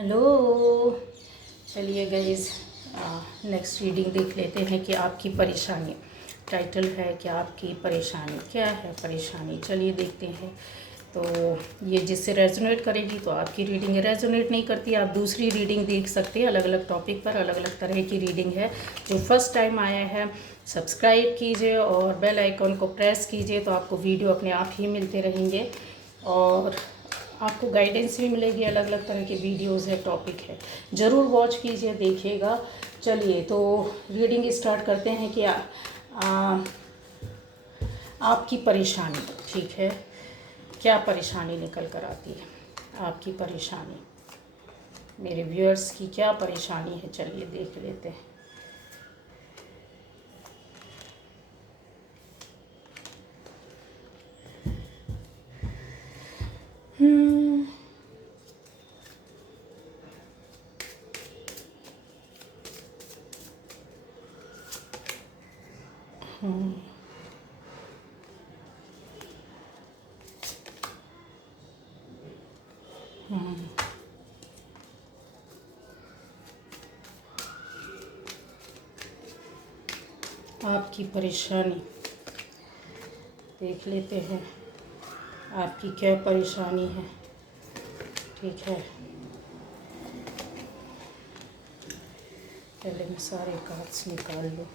Hello. चलिए guys, next reading देख लेते हैं कि आपकी परेशानी। टाइटल है कि आपकी परेशानी क्या है। परेशानी चलिए देखते हैं। तो ये जिससे रेजोनेट करेगी तो आपकी रीडिंग है, रेजोनेट नहीं करती आप दूसरी रीडिंग देख सकते हैं। अलग अलग टॉपिक पर अलग अलग तरह की रीडिंग है। जो फर्स्ट टाइम आया है सब्सक्राइब कीजिए और बेल आइकॉन को प्रेस कीजिए तो आपको वीडियो अपने आप ही मिलते रहेंगे और आपको गाइडेंस भी मिलेगी। अलग अलग तरह के वीडियोस है, टॉपिक है, ज़रूर वॉच कीजिए, देखिएगा। चलिए तो रीडिंग स्टार्ट करते हैं कि आपकी परेशानी ठीक है। क्या परेशानी निकल कर आती है आपकी परेशानी, मेरे व्यूअर्स की क्या परेशानी है। चलिए देख लेते हैं। हम्म हम्म आपकी परेशानी देख लेते हैं। आपकी क्या परेशानी है, ठीक है। पहले मैं सारे कार्ड्स निकाल लूँ।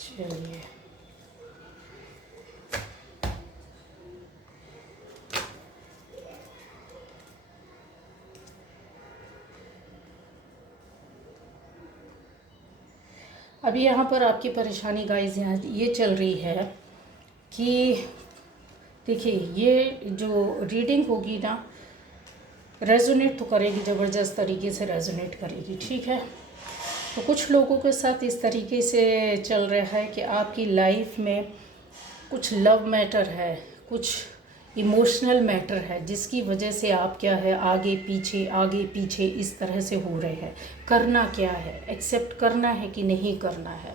चलिए अभी यहाँ पर आपकी परेशानी गाइस यहाँ ये चल रही है कि देखिए, ये जो रीडिंग होगी ना रेजोनेट तो करेगी, ज़बरदस्त तरीके से रेजोनेट करेगी, ठीक है। तो कुछ लोगों के साथ इस तरीके से चल रहा है कि आपकी लाइफ में कुछ लव मैटर है, कुछ इमोशनल मैटर है, जिसकी वजह से आप क्या है आगे पीछे इस तरह से हो रहे हैं। करना क्या है, एक्सेप्ट करना है कि नहीं करना है,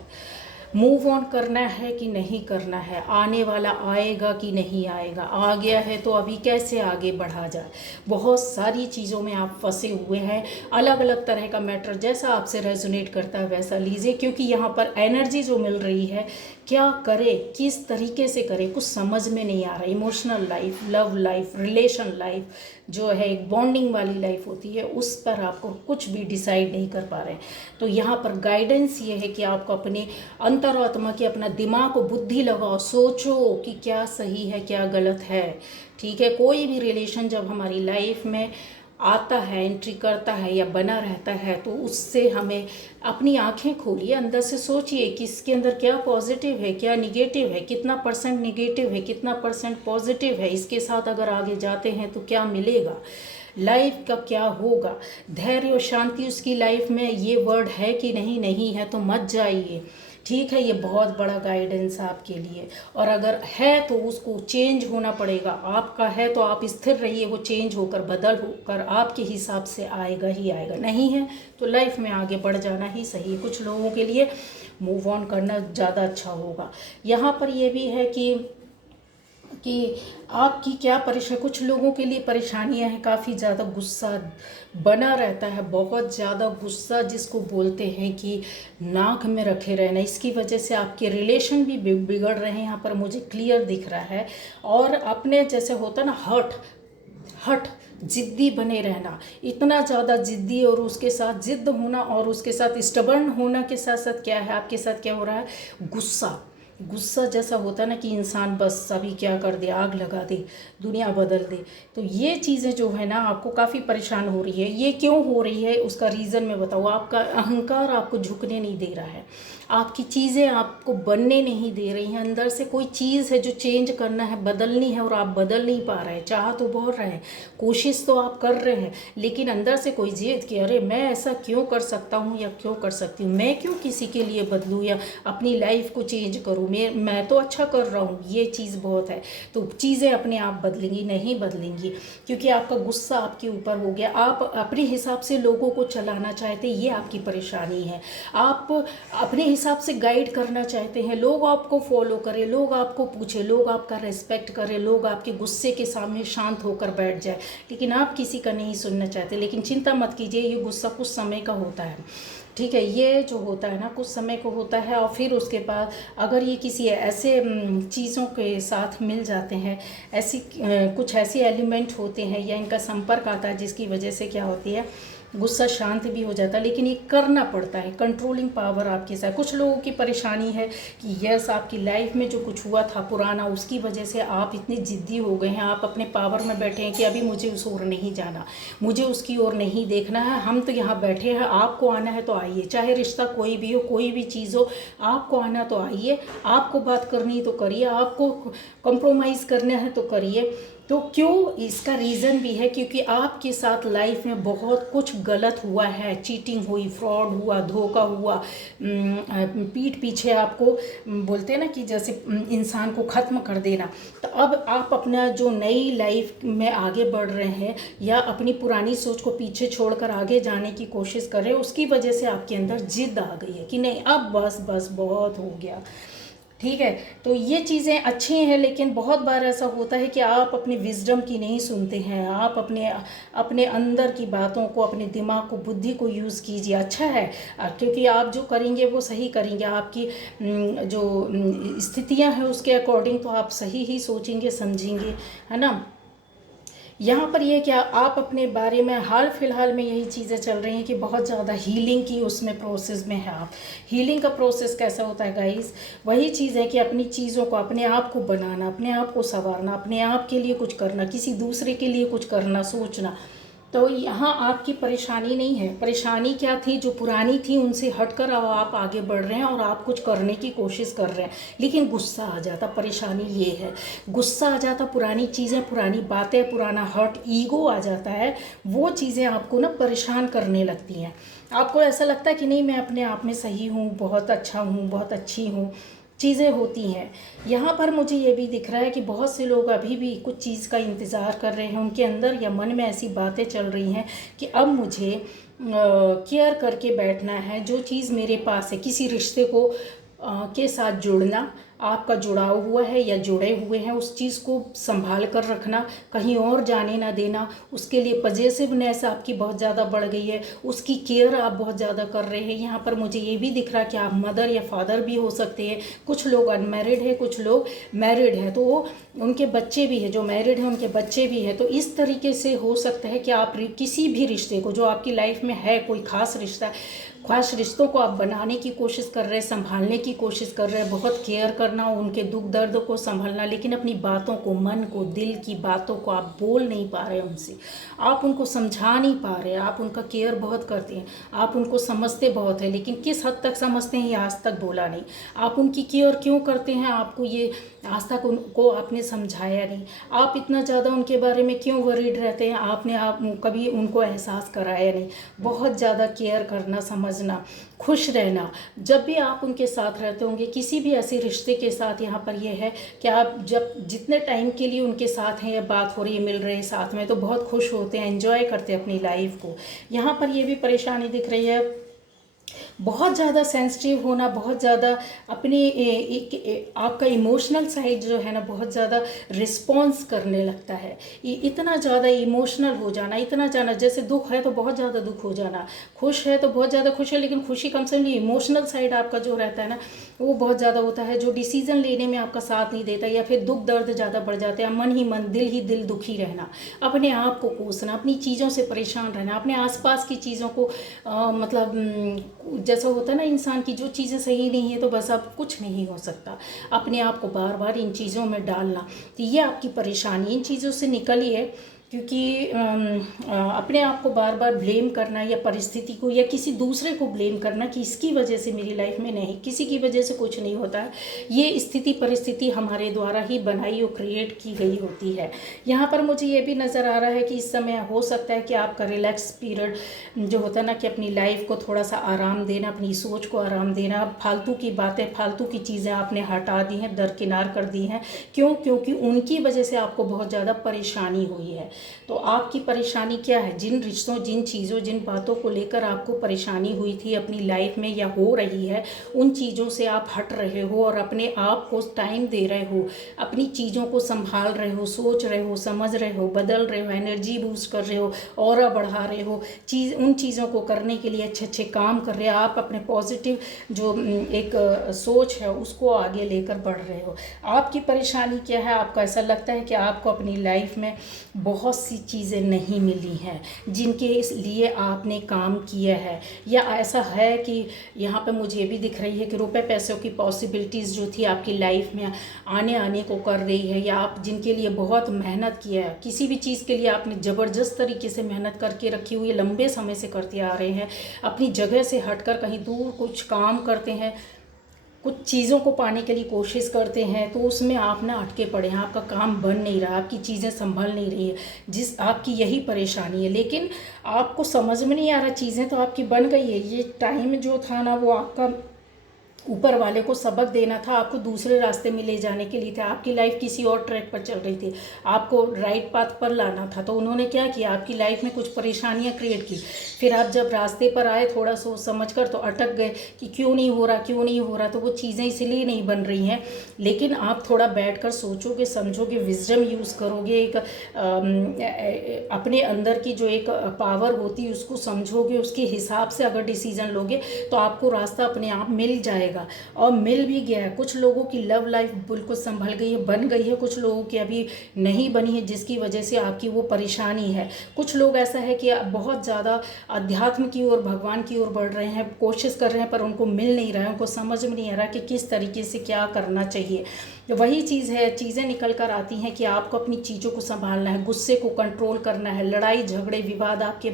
मूव ऑन करना है कि नहीं करना है, आने वाला आएगा कि नहीं आएगा, आ गया है तो अभी कैसे आगे बढ़ा जाए। बहुत सारी चीज़ों में आप फंसे हुए हैं। अलग अलग तरह का मैटर जैसा आपसे रेजोनेट करता है वैसा लीजिए, क्योंकि यहाँ पर एनर्जी जो मिल रही है, क्या करे, किस तरीके से करे, कुछ समझ में नहीं आ रहा। Emotional life, love life, relation life जो है एक बॉन्डिंग वाली लाइफ होती है, उस पर आपको कुछ भी डिसाइड नहीं कर पा रहे हैं। तो यहाँ पर गाइडेंस ये है कि आपको अपने अंतरात्मा की, अपना दिमाग को बुद्धि लगाओ, सोचो कि क्या सही है क्या गलत है, ठीक है। कोई भी रिलेशन जब हमारी लाइफ में आता है, एंट्री करता है या बना रहता है, तो उससे हमें अपनी आंखें खोलिए, अंदर से सोचिए कि इसके अंदर क्या पॉजिटिव है क्या निगेटिव है, कितना परसेंट निगेटिव है कितना परसेंट पॉजिटिव है, इसके साथ अगर आगे जाते हैं तो क्या मिलेगा, लाइफ का क्या होगा। धैर्य और शांति उसकी लाइफ में ये वर्ड है कि नहीं, नहीं है तो मत जाइए, ठीक है। ये बहुत बड़ा गाइडेंस है आपके लिए। और अगर है तो उसको चेंज होना पड़ेगा। आपका है तो आप स्थिर रहिए, वो चेंज होकर बदल होकर आपके हिसाब से आएगा ही आएगा। नहीं है तो लाइफ में आगे बढ़ जाना ही सही है। कुछ लोगों के लिए मूव ऑन करना ज़्यादा अच्छा होगा। यहाँ पर ये भी है कि आपकी क्या परेशानी, कुछ लोगों के लिए परेशानियां हैं, काफ़ी ज़्यादा गुस्सा बना रहता है, बहुत ज़्यादा गुस्सा जिसको बोलते हैं कि नाक में रखे रहना। इसकी वजह से आपके रिलेशन भी बिगड़ रहे हैं, यहाँ पर मुझे क्लियर दिख रहा है। और अपने जैसे होता ना हट हट ज़िद्दी बने रहना, इतना ज़्यादा ज़िद्दी, और उसके साथ ज़िद्द होना और उसके साथ स्टबर्न होना के साथ साथ क्या है आपके साथ क्या हो रहा है, गुस्सा, गुस्सा जैसा होता है ना कि इंसान बस अभी क्या कर दे, आग लगा दे, दुनिया बदल दे। तो ये चीज़ें जो है ना आपको काफ़ी परेशान हो रही है। ये क्यों हो रही है उसका रीज़न मैं बताऊँ। आपका अहंकार आपको झुकने नहीं दे रहा है, आपकी चीज़ें आपको बनने नहीं दे रही हैं। अंदर से कोई चीज़ है जो चेंज करना है, बदलनी है, और आप बदल नहीं पा रहे हैं। चाह तो बहुत रहे हैं, कोशिश तो आप कर रहे हैं, लेकिन अंदर से कोई जिद कि अरे मैं ऐसा क्यों कर सकता हूँ या क्यों कर सकती हूँ, मैं क्यों किसी के लिए बदलूँ या अपनी लाइफ को चेंज करूँ, मैं तो अच्छा कर रहा हूँ। ये चीज़ बहुत है। तो चीज़ें अपने आप बदलेंगी नहीं बदलेंगी, क्योंकि आपका गुस्सा आपके ऊपर हो गया। आप अपने हिसाब से लोगों को चलाना चाहते, ये आपकी परेशानी है। आप अपने हिसाब से गाइड करना चाहते हैं, लोग आपको फॉलो करें, लोग आपको पूछे, लोग आपका रेस्पेक्ट करें, लोग आपके गुस्से के सामने शांत होकर बैठ जाए, लेकिन आप किसी का नहीं सुनना चाहते। लेकिन चिंता मत कीजिए, ये गुस्सा कुछ समय का होता है, ठीक है। ये जो होता है ना कुछ समय को होता है, और फिर उसके बाद अगर ये किसी ऐसे चीज़ों के साथ मिल जाते हैं, ऐसी कुछ ऐसे एलिमेंट होते हैं या इनका संपर्क आता है जिसकी वजह से क्या होती है, गुस्सा शांत भी हो जाता है। लेकिन ये करना पड़ता है, कंट्रोलिंग पावर आपके साथ। कुछ लोगों की परेशानी है कि यस आपकी लाइफ में जो कुछ हुआ था पुराना, उसकी वजह से आप इतने ज़िद्दी हो गए हैं, आप अपने पावर में बैठे हैं कि अभी मुझे उस ओर नहीं जाना, मुझे उसकी ओर नहीं देखना है, हम तो यहाँ बैठे हैं, आपको आना है तो आइए, चाहे रिश्ता कोई भी हो, कोई भी चीज़ हो, आपको आना तो आइए, आपको बात करनी तो करिए, आपको कॉम्प्रोमाइज़ करना है तो करिए। तो क्यों, इसका रीज़न भी है क्योंकि आपके साथ लाइफ में बहुत कुछ गलत हुआ है, चीटिंग हुई, फ्रॉड हुआ, धोखा हुआ, पीठ पीछे आपको बोलते हैं ना कि जैसे इंसान को ख़त्म कर देना। तो अब आप अपना जो नई लाइफ में आगे बढ़ रहे हैं या अपनी पुरानी सोच को पीछे छोड़कर आगे जाने की कोशिश कर रहे हैं, उसकी वजह से आपके अंदर जिद आ गई है कि नहीं अब बस बस बहुत हो गया, ठीक है। तो ये चीज़ें अच्छी हैं, लेकिन बहुत बार ऐसा होता है कि आप अपनी विजडम की नहीं सुनते हैं। आप अपने अपने अंदर की बातों को, अपने दिमाग को, बुद्धि को यूज़ कीजिए। अच्छा है, क्योंकि आप जो करेंगे वो सही करेंगे। आपकी जो स्थितियां हैं उसके अकॉर्डिंग तो आप सही ही सोचेंगे समझेंगे, है ना। यहाँ पर ये क्या, आप अपने बारे में हाल फिलहाल में यही चीज़ें चल रही हैं कि बहुत ज़्यादा हीलिंग की उसमें प्रोसेस में है आप। हीलिंग का प्रोसेस कैसा होता है गाइस, वही चीज़ है कि अपनी चीज़ों को, अपने आप को बनाना, अपने आप को संवारना, अपने आप के लिए कुछ करना, किसी दूसरे के लिए कुछ करना, सोचना। तो यहाँ आपकी परेशानी नहीं है। परेशानी क्या थी, जो पुरानी थी उनसे हटकर अब आप आगे बढ़ रहे हैं और आप कुछ करने की कोशिश कर रहे हैं, लेकिन गुस्सा आ जाता। परेशानी ये है, गुस्सा आ जाता, पुरानी चीज़ें, पुरानी बातें, पुराना हर्ट, ईगो आ जाता है। वो चीज़ें आपको ना परेशान करने लगती हैं। आपको ऐसा लगता है कि नहीं मैं अपने आप में सही हूँ, बहुत अच्छा हूँ, बहुत अच्छी हूँ, चीज़ें होती हैं। यहाँ पर मुझे ये भी दिख रहा है कि बहुत से लोग अभी भी कुछ चीज़ का इंतज़ार कर रहे हैं, उनके अंदर या मन में ऐसी बातें चल रही हैं कि अब मुझे केयर करके बैठना है, जो चीज़ मेरे पास है, किसी रिश्ते को के साथ जुड़ना, आपका जुड़ाव हुआ है या जुड़े हुए हैं, उस चीज़ को संभाल कर रखना, कहीं और जाने ना देना। उसके लिए पजेसिवनेस आपकी बहुत ज़्यादा बढ़ गई है, उसकी केयर आप बहुत ज़्यादा कर रहे हैं। यहाँ पर मुझे ये भी दिख रहा है कि आप मदर या फादर भी हो सकते हैं। कुछ लोग अनमैरिड हैं, कुछ लोग मैरिड हैं, तो उनके बच्चे भी हैं, जो मैरिड हैं उनके बच्चे भी हैं। तो इस तरीके से हो सकता है कि आप किसी भी रिश्ते को, जो आपकी लाइफ में है, कोई ख़ास रिश्ता, ख्वास रिश्तों को आप बनाने की कोशिश कर रहे हैं, संभालने की कोशिश कर रहे हैं, बहुत केयर करना, उनके दुख दर्द को संभालना, लेकिन अपनी बातों को, मन को, दिल की बातों को आप बोल नहीं पा रहे उनसे, आप उनको समझा नहीं पा रहे। आप उनका केयर बहुत करते हैं, आप उनको समझते बहुत है, लेकिन किस हद तक समझते हैं ये आज तक बोला नहीं। आप उनकी केयर क्यों करते हैं, आपको ये आज तक उनको आपने समझाया नहीं। आप इतना ज़्यादा उनके बारे में क्यों वरीड रहते हैं, आपने आप कभी उनको एहसास कराया नहीं। बहुत ज़्यादा केयर करना, समझना, खुश रहना। जब भी आप उनके साथ रहते होंगे, किसी भी ऐसे रिश्ते के साथ, यहाँ पर यह है कि आप जब जितने टाइम के लिए उनके साथ हैं या बात हो रही है, मिल रहे हैं साथ में, तो बहुत खुश होते हैं, एंजॉय करते हैं अपनी लाइफ को। यहाँ पर ये भी परेशानी दिख रही है, बहुत ज़्यादा सेंसिटिव होना, बहुत ज़्यादा अपने आपका इमोशनल साइड जो है ना बहुत ज़्यादा रिस्पॉन्स करने लगता है। इतना ज़्यादा इमोशनल हो जाना, इतना जाना, जैसे दुख है तो बहुत ज़्यादा दुख हो जाना, खुश है तो बहुत ज़्यादा खुश है, लेकिन खुशी कम से कम इमोशनल साइड आपका जो रहता है ना वो बहुत ज़्यादा होता है, जो डिसीज़न लेने में आपका साथ नहीं देता, या फिर दुख दर्द ज़्यादा बढ़ जाते हैं। मन ही मन, दिल ही दिल दुखी रहना, अपने आप को कोसना, अपनी चीज़ों से परेशान रहना, अपने आसपास की चीज़ों को मतलब जैसा होता है ना इंसान की जो चीज़ें सही नहीं है तो बस अब कुछ नहीं हो सकता। अपने आप को बार बार इन चीज़ों में डालना, तो ये आपकी परेशानी, इन चीज़ों से निकलिए। क्योंकि अपने आप को बार बार ब्लेम करना या परिस्थिति को या किसी दूसरे को ब्लेम करना कि इसकी वजह से मेरी लाइफ में नहीं, किसी की वजह से कुछ नहीं होता है। ये स्थिति परिस्थिति हमारे द्वारा ही बनाई और क्रिएट की गई होती है। यहाँ पर मुझे ये भी नज़र आ रहा है कि इस समय हो सकता है कि आपका रिलैक्स पीरियड जो होता है ना, कि अपनी लाइफ को थोड़ा सा आराम देना, अपनी सोच को आराम देना, फालतू की बातें, फालतू की चीज़ें आपने हटा दी हैं, दरकिनार कर दी हैं। क्यों? क्योंकि उनकी वजह से आपको बहुत ज़्यादा परेशानी हुई है। तो आपकी परेशानी क्या है? जिन रिश्तों, जिन चीज़ों, जिन बातों को लेकर आपको परेशानी हुई थी अपनी लाइफ में या हो रही है, उन चीज़ों से आप हट रहे हो और अपने आप को टाइम दे रहे हो, अपनी चीज़ों को संभाल रहे हो, सोच रहे हो, समझ रहे हो, बदल रहे हो, एनर्जी बूस्ट कर रहे हो, ऑरा बढ़ा रहे हो, उन चीज़ों को करने के लिए अच्छे अच्छे काम कर रहे हो। आप अपने पॉजिटिव जो एक सोच है उसको आगे लेकर बढ़ रहे हो। आपकी परेशानी क्या है? आपको ऐसा लगता है कि आपको अपनी लाइफ में बहुत सी चीज़ें नहीं मिली हैं जिनके लिए आपने काम किया है, या ऐसा है कि यहाँ पे मुझे भी दिख रही है कि रुपए पैसों की पॉसिबिलिटीज़ जो थी आपकी लाइफ में आने को कर रही है, या आप जिनके लिए बहुत मेहनत किया है, किसी भी चीज़ के लिए आपने ज़बरदस्त तरीके से मेहनत करके रखी हुई है, लंबे समय से करते आ रहे हैं, अपनी जगह से हटकर कहीं दूर कुछ काम करते हैं, कुछ चीज़ों को पाने के लिए कोशिश करते हैं, तो उसमें आप ना अटके पड़े हैं, आपका काम बन नहीं रहा, आपकी चीज़ें संभल नहीं रही है, जिस आपकी यही परेशानी है। लेकिन आपको समझ में नहीं आ रहा, चीज़ें तो आपकी बन गई है। ये टाइम जो था ना, वो आपका ऊपर वाले को सबक देना था, आपको दूसरे रास्ते में ले जाने के लिए था। आपकी लाइफ किसी और ट्रैक पर चल रही थी, आपको राइट पाथ पर लाना था। तो उन्होंने क्या किया, आपकी लाइफ में कुछ परेशानियां क्रिएट की। फिर आप जब रास्ते पर आए थोड़ा सोच समझ कर, तो अटक गए कि क्यों नहीं हो रहा, क्यों नहीं हो रहा। तो वो चीज़ें इसलिए नहीं बन रही हैं। लेकिन आप थोड़ा बैठ कर सोचोगे, समझोगे, विजडम यूज़ करोगे, एक अपने अंदर की जो एक पावर होती है उसको समझोगे, उसके हिसाब से अगर डिसीजन लोगे तो आपको रास्ता अपने आप मिल जाएगा। और मिल भी गया है। कुछ लोगों की लव लाइफ बिल्कुल संभल गई है, बन गई है, कुछ लोगों की अभी नहीं बनी है, जिसकी वजह से आपकी वो परेशानी है। कुछ लोग ऐसा है कि बहुत ज़्यादा अध्यात्म की ओर, भगवान की ओर बढ़ रहे हैं, कोशिश कर रहे हैं, पर उनको मिल नहीं रहा है, उनको समझ में नहीं आ रहा कि किस तरीके से क्या करना चाहिए। वही चीज़ है, चीज़ें निकल कर आती हैं कि आपको अपनी चीज़ों को संभालना है, गुस्से को कंट्रोल करना है। लड़ाई झगड़े विवाद आपके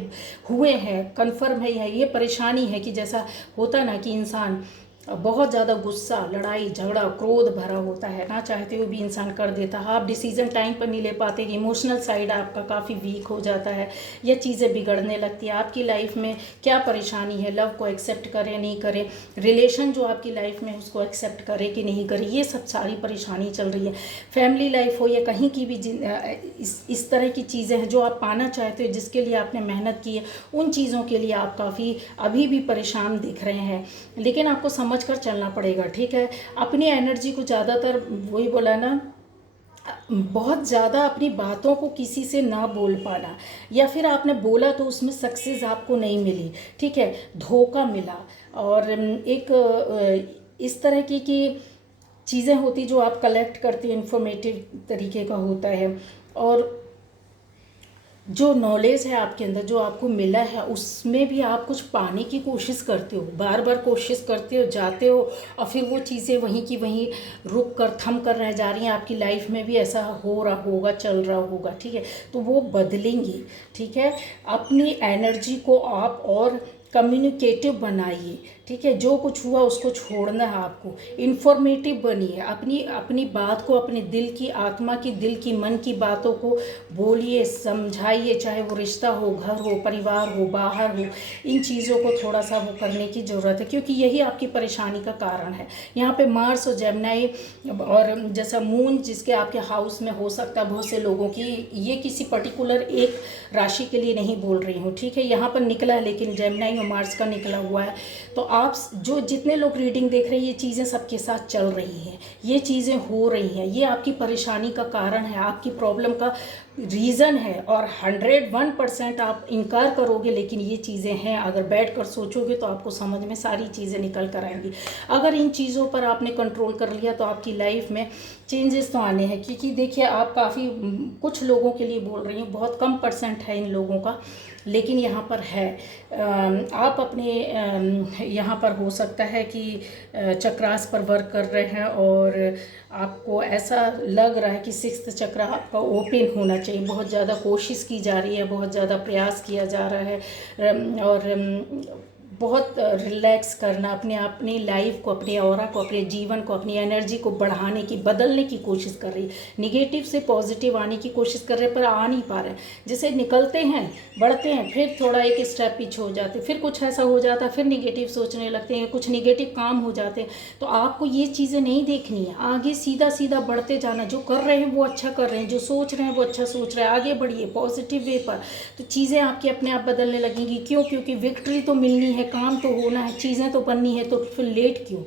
हुए हैं, कन्फर्म है, ये परेशानी है कि जैसा होता ना कि इंसान बहुत ज़्यादा गुस्सा, लड़ाई झगड़ा, क्रोध भरा होता है, ना चाहते हुए भी इंसान कर देता है। आप डिसीजन टाइम पर नहीं ले पाते, इमोशनल साइड आपका काफ़ी वीक हो जाता है, ये चीज़ें बिगड़ने लगती है। आपकी लाइफ में क्या परेशानी है, लव को एक्सेप्ट करें नहीं करें, रिलेशन जो आपकी लाइफ में उसको एक्सेप्ट करे कि नहीं करे, ये सब सारी परेशानी चल रही है। फैमिली लाइफ हो या कहीं की भी इस तरह की चीज़ें हैं जो आप पाना चाहते हो, जिसके लिए आपने मेहनत की है, उन चीज़ों के लिए आप काफ़ी अभी भी परेशान दिख रहे हैं। लेकिन आपको समझ कर चलना पड़ेगा, ठीक है। अपनी एनर्जी को ज़्यादातर, वही बोला ना, बहुत ज़्यादा अपनी बातों को किसी से ना बोल पाना, या फिर आपने बोला तो उसमें सक्सेस आपको नहीं मिली, ठीक है, धोखा मिला। और एक इस तरह की चीज़ें होती जो आप कलेक्ट करते हैं, इंफॉर्मेटिव तरीके का होता है। और जो नॉलेज है आपके अंदर, जो आपको मिला है, उसमें भी आप कुछ पाने की कोशिश करते हो, बार बार कोशिश करते हो, जाते हो, और फिर वो चीज़ें वहीं की वहीं रुक कर, थम कर रह जा रही हैं। आपकी लाइफ में भी ऐसा हो रहा होगा, चल रहा होगा, ठीक है। तो वो बदलेंगी, ठीक है। अपनी एनर्जी को आप और कम्युनिकेटिव बनाइए, ठीक है। जो कुछ हुआ उसको छोड़ना है आपको, इन्फॉर्मेटिव बनिए, अपनी बात को, अपने दिल की, आत्मा की, दिल की, मन की बातों को बोलिए, समझाइए, चाहे वो रिश्ता हो, घर हो, परिवार हो, बाहर हो। इन चीज़ों को थोड़ा सा वो करने की ज़रूरत है, क्योंकि यही आपकी परेशानी का कारण है। यहाँ पे मार्स और जेमिनी और जैसा मून जिसके आपके हाउस में हो सकता है बहुत से लोगों की, ये किसी पर्टिकुलर एक राशि के लिए नहीं बोल रही हूँ, ठीक है। यहाँ पर निकला है, लेकिन जेमिनी और मार्स का निकला हुआ है। तो आप जो जितने लोग रीडिंग देख रहे हैं, ये चीज़ें सबके साथ चल रही हैं, ये चीज़ें हो रही हैं, ये आपकी परेशानी का कारण है, आपकी प्रॉब्लम का रीज़न है। और 101% आप इनकार करोगे, लेकिन ये चीज़ें हैं। अगर बैठ कर सोचोगे तो आपको समझ में सारी चीज़ें निकल कर आएंगी। अगर इन चीज़ों पर आपने कंट्रोल कर लिया तो आपकी लाइफ में चेंजेस तो आने हैं। क्योंकि देखिए, आप काफ़ी कुछ लोगों के लिए बोल रही हूँ, बहुत कम % है इन लोगों का लेकिन यहाँ पर है। आप अपने यहाँ पर हो सकता है कि चक्रास पर वर्क कर रहे हैं और आपको ऐसा लग रहा है कि सिक्स्थ चक्र आपका ओपन होना चाहिए। बहुत ज़्यादा कोशिश की जा रही है, बहुत ज़्यादा प्रयास किया जा रहा है, और बहुत रिलैक्स करना, अपनी लाइफ को, अपने ऑरा को, अपने जीवन को, अपनी एनर्जी को बढ़ाने की, बदलने की कोशिश कर रही है। निगेटिव से पॉजिटिव आने की कोशिश कर रहे हैं पर आ नहीं पा रहे हैं। जैसे निकलते हैं, बढ़ते हैं, फिर थोड़ा एक स्टेप पीछे हो जाते, फिर कुछ ऐसा हो जाता है, फिर निगेटिव सोचने लगते हैं, कुछ निगेटिव काम हो जाते हैं। तो आपको ये चीज़ें नहीं देखनी है, आगे सीधा सीधा बढ़ते जाना। जो कर रहे हैं वो अच्छा कर रहे हैं, जो सोच रहे हैं वो अच्छा सोच रहे हैं, आगे बढ़िए पॉजिटिव वे पर, तो चीज़ें आपकी अपने आप बदलने लगेंगी। क्यों? क्योंकि विक्ट्री तो मिलनी है, काम तो होना है, चीज़ें तो बननी है, तो फिर लेट क्यों,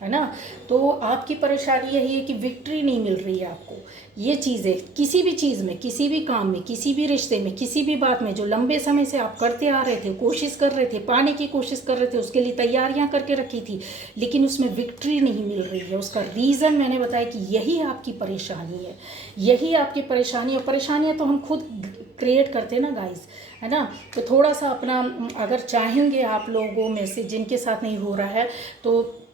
है ना। तो आपकी परेशानी यही है कि विक्ट्री नहीं मिल रही है आपको। ये चीज़ें किसी भी चीज़ में, किसी भी काम में, किसी भी रिश्ते में, किसी भी बात में जो लंबे समय से आप करते आ रहे थे, कोशिश कर रहे थे, पाने की कोशिश कर रहे थे, उसके लिए तैयारियां करके रखी थी, लेकिन उसमें विक्ट्री नहीं मिल रही है। उसका रीज़न मैंने बताया कि यही आपकी परेशानी है, यही आपकी परेशानी है। परेशानियाँ तो हम खुद क्रिएट करते हैं ना गाइस, है ना। तो थोड़ा सा अपना, अगर चाहेंगे आप लोगों में से जिनके साथ नहीं हो रहा है, तो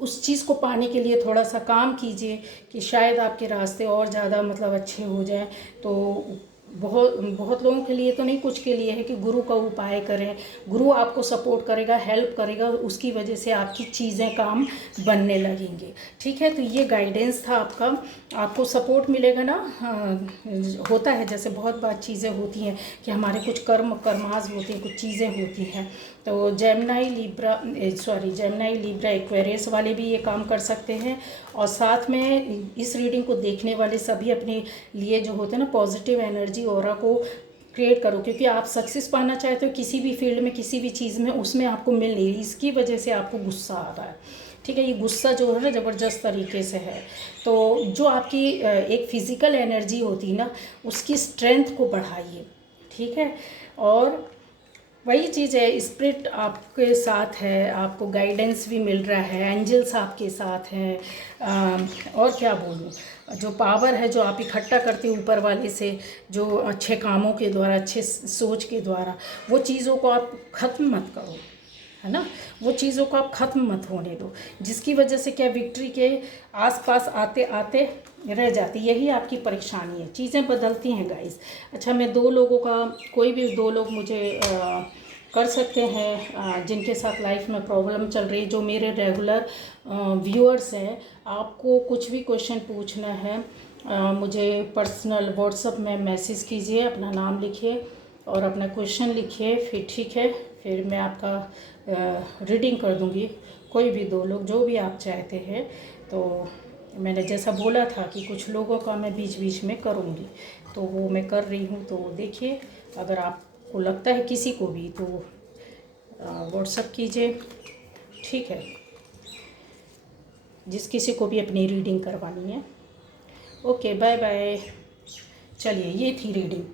उस चीज़ को पाने के लिए थोड़ा सा काम कीजिए कि शायद आपके रास्ते और ज़्यादा मतलब अच्छे हो जाएं। तो बहुत बहुत लोगों के लिए तो नहीं, कुछ के लिए है कि गुरु का उपाय करें, गुरु आपको सपोर्ट करेगा, हेल्प करेगा, उसकी वजह से आपकी चीज़ें काम बनने लगेंगे। ठीक है, तो ये गाइडेंस था आपका, आपको सपोर्ट मिलेगा ना। होता है जैसे बहुत बार चीज़ें होती हैं कि हमारे कुछ कर्माज होते हैं, कुछ चीज़ें होती हैं। तो जेमिनी लिब्रा एक्वेरियस वाले भी ये काम कर सकते हैं। और साथ में इस रीडिंग को देखने वाले सभी अपने लिए जो होते हैं ना पॉजिटिव एनर्जी ऑरा को क्रिएट करो, क्योंकि आप सक्सेस पाना चाहते हो किसी भी फील्ड में, किसी भी चीज़ में, उसमें आपको मिल नहीं रही, इसकी वजह से आपको गुस्सा आ रहा है। ठीक है, ये गुस्सा जो है ना ज़बरदस्त तरीके से है। तो जो आपकी एक फिज़िकल एनर्जी होती है ना, उसकी स्ट्रेंथ को बढ़ाइए। ठीक है, और वही चीज़ है, स्पिरिट आपके साथ है, आपको गाइडेंस भी मिल रहा है, एंजल्स आपके साथ हैं। और क्या बोलूँ, जो पावर है जो आप इकट्ठा करते हो ऊपर वाले से, जो अच्छे कामों के द्वारा, अच्छे सोच के द्वारा, वो चीज़ों को आप ख़त्म मत करो, है ना। वो चीज़ों को आप ख़त्म मत होने दो, जिसकी वजह से क्या विक्ट्री के आसपास आते आते रह जाती। यही आपकी परेशानी है, चीज़ें बदलती हैं गाइस। अच्छा, मैं दो लोगों का, कोई भी दो लोग मुझे कर सकते हैं जिनके साथ लाइफ में प्रॉब्लम चल रही है, जो मेरे रेगुलर व्यूअर्स हैं। आपको कुछ भी क्वेश्चन पूछना है, मुझे पर्सनल व्हाट्सएप में मैसेज कीजिए, अपना नाम लिखिए और अपना क्वेश्चन लिखिए, फिर ठीक है, फिर मैं आपका रीडिंग कर दूंगी। कोई भी दो लोग, जो भी आप चाहते हैं। तो मैंने जैसा बोला था कि कुछ लोगों का मैं बीच बीच में करूंगी, तो वो मैं कर रही हूँ। तो देखिए, अगर आपको लगता है किसी को भी, तो व्हाट्सएप कीजिए। ठीक है, जिस किसी को भी अपनी रीडिंग करवानी है। Okay, bye bye. चलिए, ये थी रीडिंग।